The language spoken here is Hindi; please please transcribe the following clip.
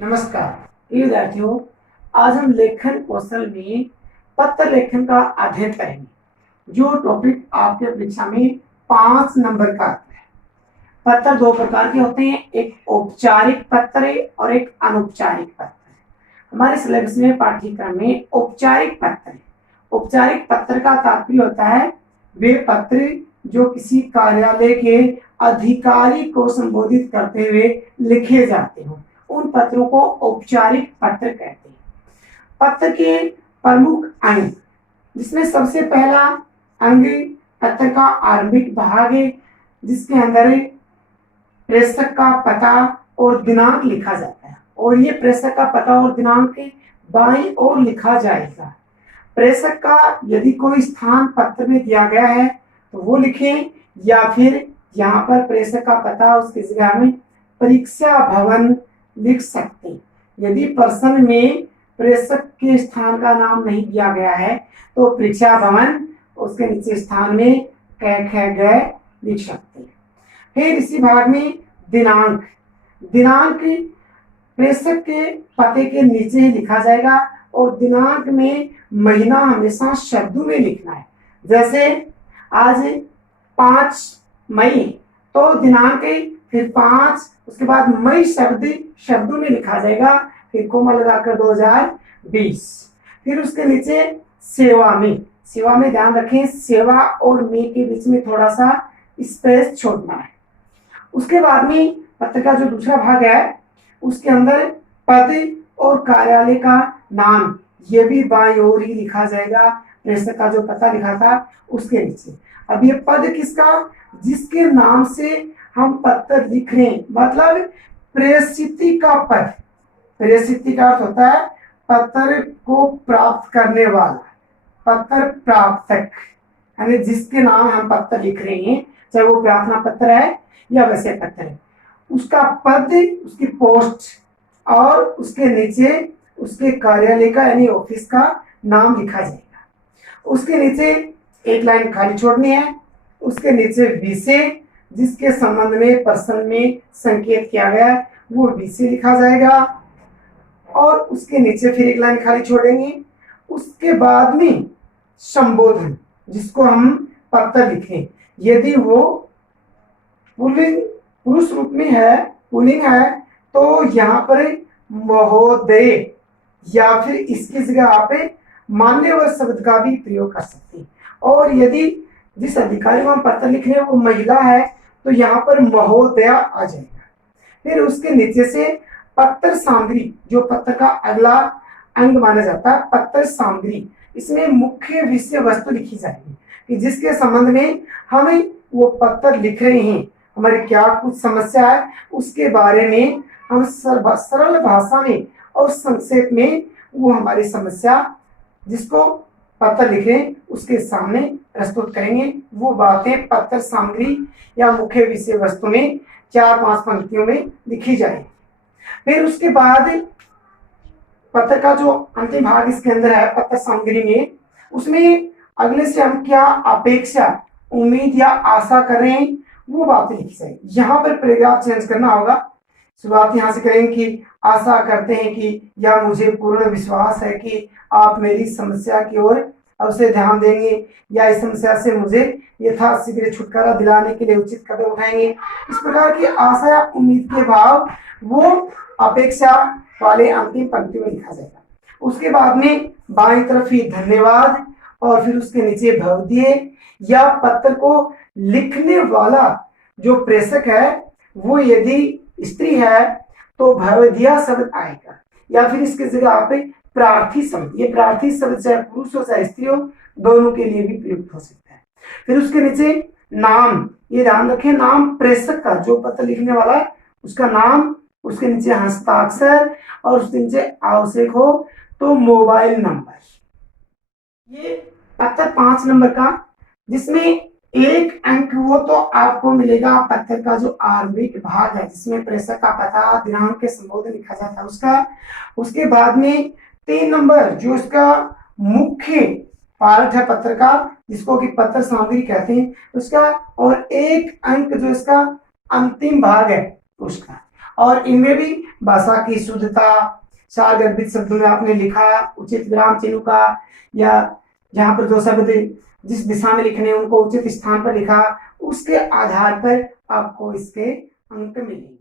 नमस्कार प्रिय विद्यार्थियों, आज हम लेखन कौशल में पत्र लेखन का अध्ययन करेंगे। जो टॉपिक आपके परीक्षा में 5 नंबर का आता है। पत्र दो प्रकार के होते हैं, एक औपचारिक पत्र और एक अनौपचारिक पत्र। हमारे सिलेबस में पाठ्यक्रम में औपचारिक पत्र, औपचारिक पत्र का तात्पर्य होता है वे पत्र जो किसी कार्यालय के अधिकारी को संबोधित करते हुए लिखे जाते हो, उन पत्रों को औपचारिक पत्र कहते हैं। पत्र के प्रमुख अंग, जिसमें सबसे पहला अंग पत्र का आरंभिक भाग है, जिसके अंदर प्रेषक का पता और दिनांक लिखा जाता है। और ये प्रेषक का पता और दिनांक बाईं ओर लिखा जाएगा। प्रेषक का यदि कोई स्थान पत्र में दिया गया है तो वो लिखें, या फिर यहाँ पर प्रेषक का पता उसकी जगह में परीक्षा भवन लिख सकते हैं। यदि प्रश्न में प्रेषक के स्थान का नाम नहीं दिया गया है तो परीक्षा भवन उसके नीचे स्थान में क लिख सकते हैं। फिर इसी भाग में दिनांक, दिनांक प्रेषक के पते के नीचे ही लिखा जाएगा और दिनांक में महीना हमेशा शब्दों में लिखना है। जैसे आज 5 मई तो दिनांक फिर 5, उसके बाद मई शब्दों में लिखा जाएगा, फिर कोमा लगाकर 2020। फिर उसके नीचे सेवा में ध्यान रखें, सेवा और में के बीच में थोड़ा सा स्पेस छोड़ना है। उसके बाद में पत्र का जो दूसरा भाग है उसके अंदर पद और कार्यालय का नाम, ये भी बाईं ओर ही लिखा जाएगा। प्रेषक का जो पता लिखा था उसके नीचे। अब ये पद किसका, जिसके नाम से हम पत्र लिख रहे हैं, मतलब प्रेषिती का पद। प्रेषिती का अर्थ होता है पत्र को प्राप्त करने वाला, पत्र प्राप्तक, यानी जिसके नाम हम पत्र लिख रहे हैं, चाहे वो प्रार्थना पत्र है या वैसे पत्र है, उसका पद, उसकी पोस्ट और उसके नीचे उसके कार्यालय का यानी ऑफिस का नाम लिखा जाएगा। उसके नीचे एक लाइन खाली छोड़नी है। उसके नीचे विषय, जिसके संबंध में प्रश्न में संकेत किया गया वो विषय लिखा जाएगा। और उसके नीचे फिर एक लाइन खाली छोड़ेंगे। उसके बाद में संबोधन, जिसको हम पत्र लिखें, यदि वो पुल्लिंग पुरुष रूप में है, पुल्लिंग है, तो यहाँ पर महोदय या फिर इसकी जगह आप मान्यवर शब्द का भी प्रयोग कर सकते हैं। और यदि जिस अधिकारी को हम पत्र लिख रहे हैं वो महिला है तो यहाँ पर महोदया आ जाएगा। फिर उसके नीचे से पत्र सामग्री, जो पत्र का अगला अंग माना जाता है, पत्र सामग्री, इसमें मुख्य विषय वस्तु लिखी जाएगी कि जिसके संबंध में हमें वो पत्र लिख रहे हैं, हमारी क्या कुछ समस्या है उसके बारे में हम सरल भाषा में और संक्षेप में वो हमारी समस्या जिसको पत्र लिखे उसके सामने प्रस्तुत करेंगे। वो बातें पत्र सामग्री या मुख्य विषय वस्तु में 4-5 पंक्तियों में लिखी जाएगी। फिर उसके बाद पत्र का जो अंतिम भाग इसके अंदर है पत्र सामग्री में, उसमें अगले से हम क्या अपेक्षा, उम्मीद या आशा कर रहे हैं वो बातें लिखी जाएगी। यहाँ पर पैराग्राफ चेंज करना होगा। शुरुआत यहाँ से करेंगे कि आशा करते हैं कि, या मुझे पूर्ण विश्वास है कि आप मेरी समस्या की ओर अवश्य ध्यान देंगे, या इस समस्या से मुझे यथाशीघ्र छुटकारा दिलाने के लिए उचित कदम उठाएंगे। इस प्रकार की आशा या उम्मीद के भाव वो अपेक्षा वाले अंतिम पंक्ति में लिखा जाएगा। उसके बाद में बाईं तरफ ही धन्यवाद और फिर उसके नीचे भवदीय, या पत्र को लिखने वाला जो प्रेषक है वो यदि स्त्री है तो भवदिया शब्द आएगा, या फिर इसके जगह आप प्रार्थी शब्द, ये प्रार्थी शब्द चाहे पुरुष हो चाहे स्त्री हो दोनों के लिए भी प्रयुक्त हो सकता है। फिर उसके नीचे नाम, ये ध्यान रखें, नाम प्रेषक का, जो पत्र लिखने वाला है उसका नाम, उसके नीचे हस्ताक्षर और उसके नीचे आवश्यक हो तो मोबाइल नंबर। ये पत्र 5 नंबर का, जिसमें एक अंक वो तो आपको मिलेगा पत्र का जो आरंभिक भाग है, जिसमें प्रेषक का पता दिनांक के संबोधन लिखा जाता है उसका। उसके बाद में 3 नंबर जो इसका मुख्य पार्ट है पत्र का, जिसको कि पत्र सामग्री कहते हैं उसका, और 1 अंक जो इसका अंतिम भाग है उसका। और इनमें भी भाषा की शुद्धता, चार गर्भित शब्दों में आपने लिखा, उचित विराम चिन्ह का, या जहां पर जो शब्द जिस दिशा में लिखने हैं उनको उचित स्थान पर लिखा, उसके आधार पर आपको इसके अंक मिलेंगे।